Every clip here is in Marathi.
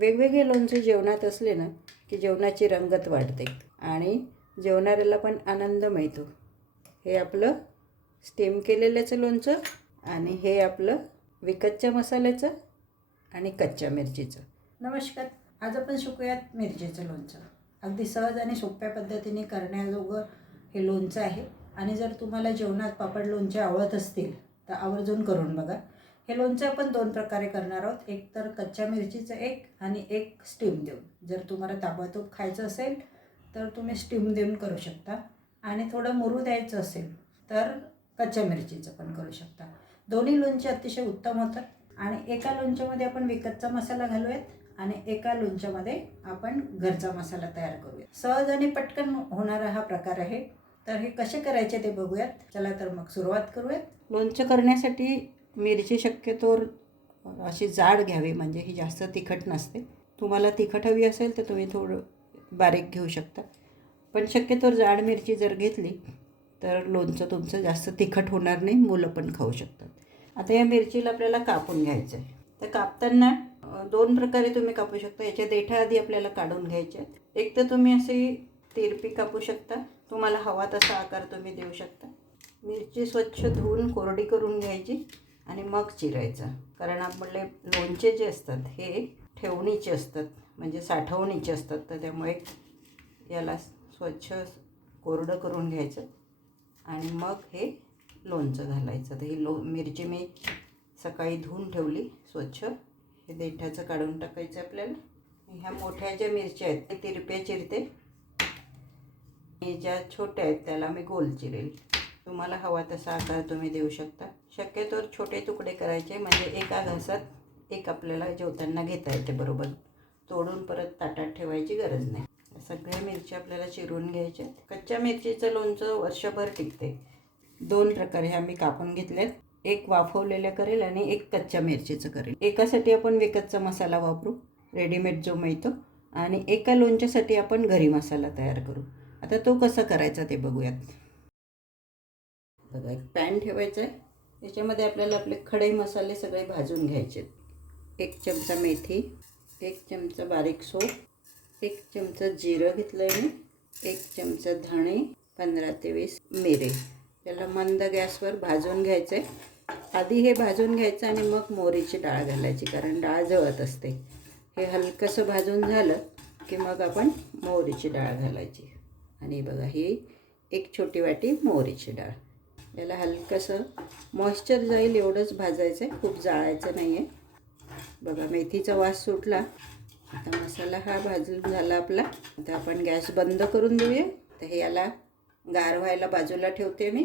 वेगवेगळे लोणचे जेवणात असले ना की जेवणाची रंगत वाढते आणि जेवणाऱ्याला पण आनंद मिळतो. हे आपलं स्टीम केलेल्याचं लोणचं आणि हे आपलं विकतच्या मसाल्याचं आणि कच्च्या मिरचीचं. नमस्कार आज आपण शिकूयात मिरचीचं लोणचं. अगदी सहज आणि सोप्या पद्धतीने करण्याजोगं हे लोणचं आहे. आणि जर तुम्हाला जेवणात पापड लोणचे आवडत असतील तर आवर्जून करून बघा. हे लोणचं आपण दोन प्रकारे करणार आहोत. एक तर कच्च्या मिरचीचं एक आणि एक स्टीम देऊन. जर तुम्हाला ताबडतोब खायचं असेल तर तुम्ही स्टीम देऊन करू शकता. आणि थोडं मुरू द्यायचं असेल तर कच्च्या मिरचीचं पण करू शकता. दोन्ही लोणचे अतिशय उत्तम होतात. आणि एका लोणच्यामध्ये आपण विकतचा मसाला घालूयात आणि एका लोणच्यामध्ये आपण घरचा मसाला तयार करूयात. सहज आणि पटकन होणारा हा प्रकार आहे. तर हे कसे करायचे ते बघूयात. चला तर मग सुरुवात करूयात. लोणचं करण्यासाठी मिरची शक्यतोवर अशी जाड घ्यावी म्हणजे ही जास्त तिखट नसते. तुम्हाला तिखट हवी असेल तर तुम्ही थोडं बारीक घेऊ शकता. पण शक्यतोवर जाड मिरची जर घेतली तर लोणचं तुमचं जास्त तिखट होणार नाही मुलं पण खाऊ शकतात. आता या मिरचीला आपल्याला कापून घ्यायचं आहे तर कापताना दोन प्रकारे तुम्ही कापू शकता. याच्या देठा आधी आपल्याला काढून घ्यायचे. आहेत एक तर तुम्ही अशी तिरपी कापू शकता. तुम्हाला हवा तसा आकार तुम्ही देऊ शकता. मिरची स्वच्छ धुवून कोरडी करून घ्यायची. आणि मग चिरायचं. कारण आपले लोणचे जे असतात हे ठेवणीचे असतात. म्हणजे साठवणीचे असतात. तर त्यामुळे याला स्वच्छ कोरडं करून घ्यायचं आणि मग हे लोणचं घालायचं. तर ही लो मिरची मी सकाळी धुवून ठेवली स्वच्छ. हे देठाचं काढून टाकायचं आपल्याला. ह्या मोठ्या ज्या मिरच्या आहेत ते तिरप्या चिरते. आणि ज्या छोट्या आहेत त्याला मी गोल चिरेल. तुम्हाला हवा तसा आकार तुम्ही देऊ शकता. शक्यतोवर छोटे तुकडे करायचे म्हणजे एका घासात एक आपल्याला जेवताना घेता येते बरोबर? तोडून परत ताटात ठेवायची गरज नाही. सगळ्या मिरच्या आपल्याला चिरून घ्यायच्या. कच्च्या मिरचीचं लोणचं वर्षभर टिकते. दोन प्रकारे ह्या मी कापून घेतल्यात एक वाफवलेल्या करेल आणि एक कच्च्या मिरचीचं करेल. एकासाठी आपण विकतचा मसाला वापरू रेडीमेड जो मिळतो आणि एका लोणच्यासाठी आपण घरी मसाला तयार करू. आता तो कसा करायचा ते बघूयात. बघा एक पॅन ठेवायचं आहे. त्याच्यामध्ये आपल्याला आपले खडे मसाले सगळे भाजून घ्यायचे एक चमचा मेथी एक चमचा बारीक सोप एक चमचा जिरं घेतलं आहे मी एक चमचा धणे पंधरा ते वीस मिरे. त्याला मंद गॅसवर भाजून घ्यायचं आहे आधी हे भाजून घ्यायचं आणि मग मोहरीची डाळ घालायची कारण डाळ जळत असते. हे हलकंसं भाजून झालं की मग आपण मोहरीची डाळ घालायची. आणि बघा ही एक छोटी वाटी मोहरीची डाळ. याला हलकंसं मॉइश्चर जाईल एवढंच भाजायचं आहे खूप जाळायचं नाही आहे बघा मेथीचा वास सुटला. आता मसाला हा भाजून झाला आपला. आता आपण गॅस बंद करून देऊया. तर हे याला गार व्हायला बाजूला ठेवते मी.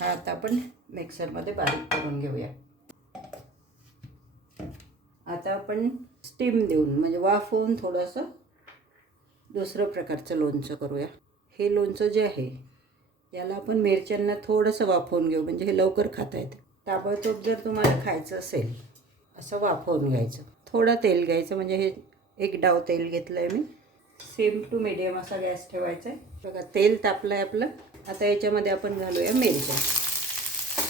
हा आता आपण मिक्सरमध्ये बारीक करून घेऊया. आता आपण स्टीम देऊन म्हणजे वाफ होऊन थोडंसं दुसरं प्रकारचं लोणचं करूया. हे लोणचं जे आहे याला आपण मिरच्यांना थोडंसं वाफवून घेऊ. म्हणजे हे लवकर खाता येते ताबडतोब जर तुम्हाला खायचं असेल असं वाफवून घ्यायचं. थोडं तेल घ्यायचं. म्हणजे हे एक डाव तेल घेतलं आहे मी. सेम टू मिडियम असा गॅस ठेवायचा आहे बघा तेल तापलं आहे आपलं. आता याच्यामध्ये आपण घालूया मिरच्या.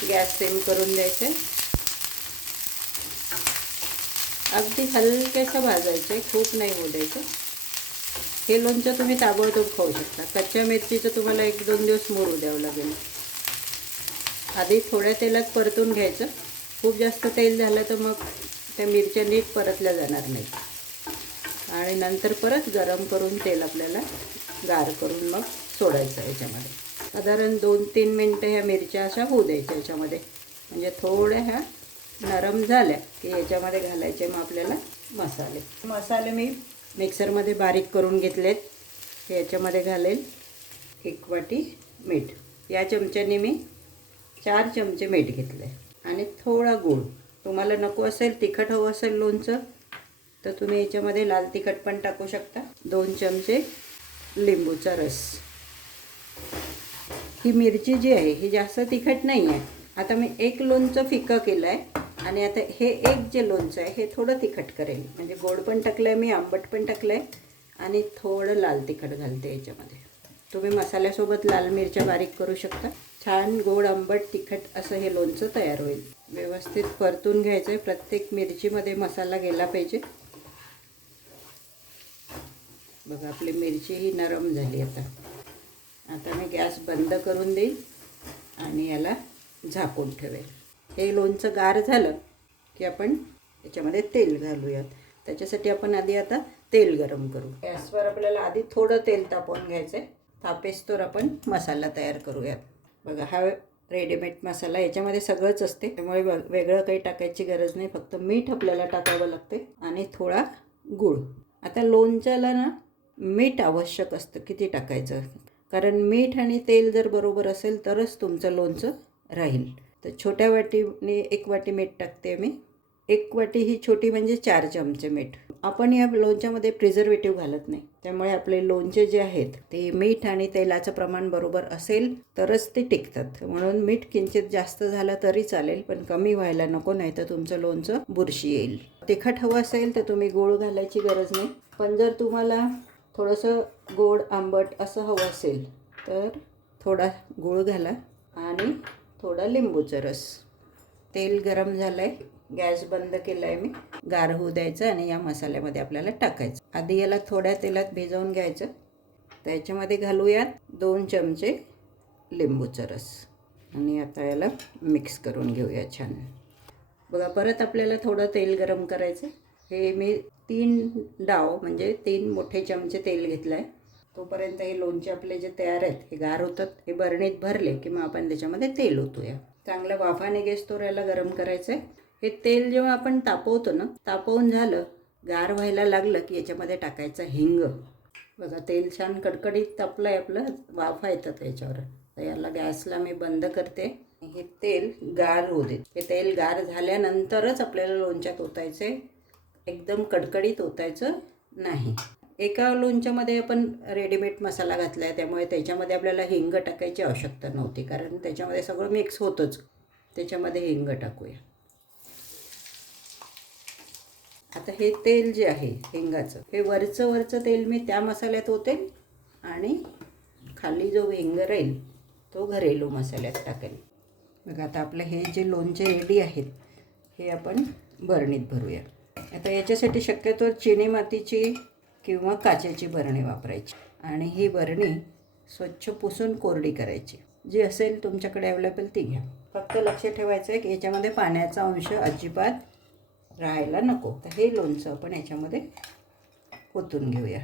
गॅस सेम करून द्यायचं आहे अगदी हलक्याचं भाजायचं आहे खूप नाही होऊ द्यायचं. हे लोणचं तुम्ही ताबडतोब खाऊ शकता. कच्च्या मिरचीचं तुम्हाला एक दोन दिवस मोरू द्यावं लागेल. आधी थोड्या तेलात परतून घ्यायचं. खूप जास्त तेल झालं तर मग त्या मिरच्या नीट परतल्या जाणार नाही आणि नंतर परत गरम करून तेल आपल्याला गार करून मग सोडायचं याच्यामध्ये. साधारण दोन तीन मिनटं ह्या मिरच्या अशा होऊ द्यायच्या याच्यामध्ये. म्हणजे थोड्या ह्या नरम झाल्या की याच्यामध्ये घालायचे मग आपल्याला मसाले. मसाले मी मिक्सरमध्ये बारीक करून घेतलेत. याच्यामध्ये घालेल एक वाटी मीठ. या चमच्याने मी चार चमचे मीठ घेतले आणि थोडा गूळ. तुम्हाला नको असेल तिखट हवं असेल लोणचं तर तुम्ही याच्यामध्ये लाल तिखट पण टाकू शकता. दोन चमचे लिंबूचा रस. ही मिरची जी आहे ही जास्त तिखट नाही आहे आता मी एक लोणचं फिकं केलं आहे आणि आता हे एक जे लोणचं आहे हे थोडं तिखट करेल. म्हणजे गोड पण टाकलं आहे मी आंबट पण टाकलं आहे आणि थोडं लाल तिखट घालते याच्यामध्ये. तुम्ही मसाल्यासोबत लाल मिरच्या बारीक करू शकता. छान गोड आंबट तिखट असं हे लोणचं तयार होईल. व्यवस्थित परतून घ्यायचं आहे प्रत्येक मिरचीमध्ये मसाला गेला पाहिजे. बघा आपली मिरची ही नरम झाली आता. आता मी गॅस बंद करून देईल आणि याला झाकून ठेवेल. हे लोणचं गार झालं की आपण याच्यामध्ये तेल घालूयात. त्याच्यासाठी आपण आधी आता तेल गरम करू. गॅसवर आपल्याला आधी थोडं तेल तापवून घ्यायचं आहे तापेस्तोर आपण मसाला तयार करूयात. बघा हा रेडीमेड मसाला याच्यामध्ये सगळंच असते. त्यामुळे वेगळं काही टाकायची गरज नाही. फक्त मीठ आपल्याला टाकावं लागते आणि थोडा गूळ. आता लोणच्याला ना मीठ आवश्यक असतं किती टाकायचं. कारण मीठ आणि तेल जर बरोबर असेल तरच तुमचं लोणचं राहील. तर छोट्या वाटीने एक वाटी मीठ टाकते मी. एक वाटी ही छोटी म्हणजे चार चमचे मीठ. आपण या लोणच्यामध्ये प्रिझर्वेटिव्ह घालत नाही. त्यामुळे आपले लोणचे जे आहेत ते मीठ आणि तेलाचं प्रमाण बरोबर असेल तरच ते टिकतात. म्हणून मीठ किंचित जास्त झालं तरी चालेल पण कमी व्हायला नको नाही तर तुमचं लोणचं बुरशी येईल. तिखट हवं असेल तर तुम्ही गोळ घालायची गरज नाही. पण जर तुम्हाला थोडंसं गोड आंबट असं हवं असेल तर थोडा गूळ घाला आणि थोडा लिंबूचा रस. तेल गरम झालं आहे गॅस बंद केला आहे मी. गार होऊ द्यायचं आणि या मसाल्यामध्ये आपल्याला टाकायचं. आधी याला थोड्या तेलात भिजवून घ्यायचं. त्याच्यामध्ये घालूयात दोन चमचे लिंबूचा रस. आणि आता याला मिक्स करून घेऊया छान. बघा परत आपल्याला थोडं तेल गरम करायचं हे मी तीन डाव म्हणजे तीन मोठे चमचे तेल घेतलं आहे तोपर्यंत हे लोणचे आपले जे तयार आहेत हे गार होतात हे बरणीत भरले की मग आपण त्याच्यामध्ये तेल ओतूया. चांगलं वाफाने गॅस तोरायला गरम करायचं आहे हे तेल जेव्हा आपण तापवतो ना तापवून झालं गार व्हायला लागलं की याच्यामध्ये टाकायचं हिंग. बघा तेल छान कडकडीत तापलं आहे आपलं वाफा येतात याच्यावर. तर याला गॅसला मी बंद करते. हे तेल गार होऊ देत हे तेल गार झाल्यानंतरच आपल्याला लोणच्यात ओतायचं आहे एकदम कडकडीत ओतायचं नाही. एका लोणच्यामध्ये आपण रेडीमेड मसाला घातला आहे त्यामुळे त्याच्यामध्ये आपल्याला हिंग टाकायची आवश्यकता नव्हती. कारण त्याच्यामध्ये सगळं मिक्स होतंच. त्याच्यामध्ये हिंग टाकूया. आता हे तेल जे आहे हिंगाचं हे वरचं वरचं तेल मी त्या मसाल्यात होते आणि खाली जो हिंग राहील तो घरेलू मसाल्यात टाकेल बघा आता आपलं हे जे लोणचे रेडी आहेत हे आपण बरणीत भरूया. आता याच्यासाठी शक्यतो चिनी मातीची किंवा काचेची बरणी वापरायची. आणि ही बरणी स्वच्छ पुसून कोरडी करायची. जी असेल तुमच्याकडे अवेलेबल ती घ्या. फक्त लक्ष ठेवायचं आहे की याच्यामध्ये पाण्याचा अंश अजिबात राहायला नको. तर हे लोणचं आपण याच्यामध्ये ओतून घेऊया.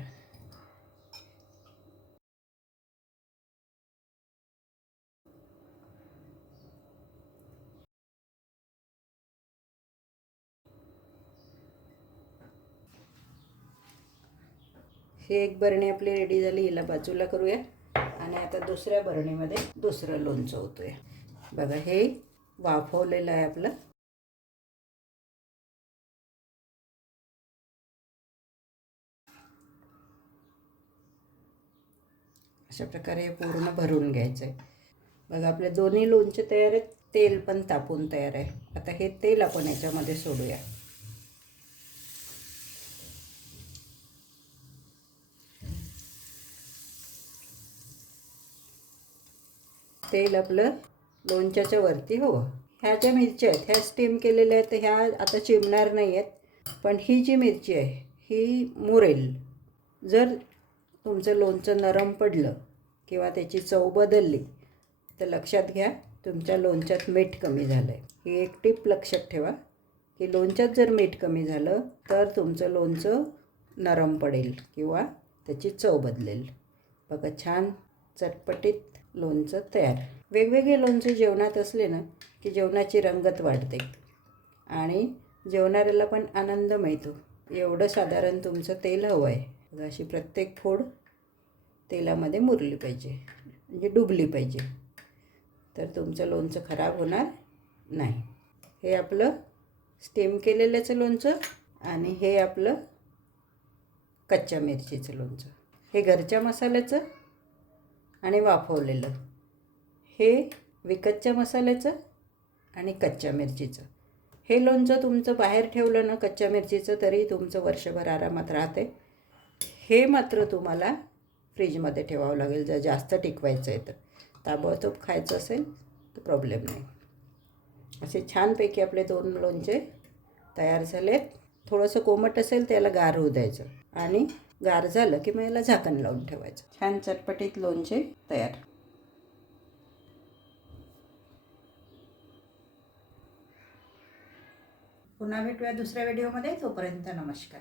हे एक बरणी आपली रेडी झाली हिला बाजूला करूया. आणि आता दुसऱ्या बरणीमध्ये दुसरं लोणचं होतोय बघा हे वाफवलेलं आहे आपलं. अशा प्रकारे हे पूर्ण भरून घ्यायचं आहे बघा आपले दोन्ही लोणचे तयार आहेत. तेल पण तापून तयार आहे. आता हे तेल आपण याच्यामध्ये सोडूया. तेल आपलं लोणच्याच्या वरती हवं ह्या ज्या मिरच्या आहेत ह्या स्टीम केलेल्या आहेत ह्या आता चिमणार नाही आहेत. पण ही जी मिरची आहे ही मुरेल. जर तुमचं लोणचं नरम पडलं किंवा त्याची चव बदलली तर लक्षात घ्या तुमच्या लोणच्यात मीठ कमी झालं आहे ही एक टीप लक्षात ठेवा की लोणच्यात जर मीठ कमी झालं तर तुमचं लोणचं नरम पडेल किंवा त्याची चव बदलेल. बघा छान चटपटीत लोणचं तयार. वेगवेगळे लोणचे जेवणात असले ना की जेवणाची रंगत वाढते. आणि जेवणाऱ्याला पण आनंद मिळतो. एवढं साधारण तुमचं तेल हवं आहे अशी प्रत्येक फोड तेलामध्ये मुरली पाहिजे. म्हणजे डुबली पाहिजे. तर तुमचं लोणचं खराब होणार नाही. हे आपलं स्टीम केलेल्याचं लोणचं आणि हे आपलं कच्च्या मिरचीचं लोणचं. हे घरच्या मसाल्याचं आणि वाफवलेलं. हे विकतच्या मसाल्याचं आणि कच्च्या मिरचीचं. हे लोणचं तुमचं बाहेर ठेवलं ना कच्च्या मिरचीचं तरी तुमचं वर्षभर आरामात राहते. हे मात्र तुम्हाला फ्रीजमध्ये ठेवावं लागेल. जर जास्त टिकवायचं आहे तर. ताबडतोब खायचं असेल तर प्रॉब्लेम नाही. असे छानपैकी आपले दोन लोणचे तयार झालेत. थोडंसं कोमट असेल त्याला गार होऊ द्यायचं. आणि गार झालं की मग याला झाकण लावून ठेवायचं. छान चटपटीत लोणचे तयार. पुन्हा भेटूया दुसऱ्या व्हिडिओमध्ये तोपर्यंत नमस्कार.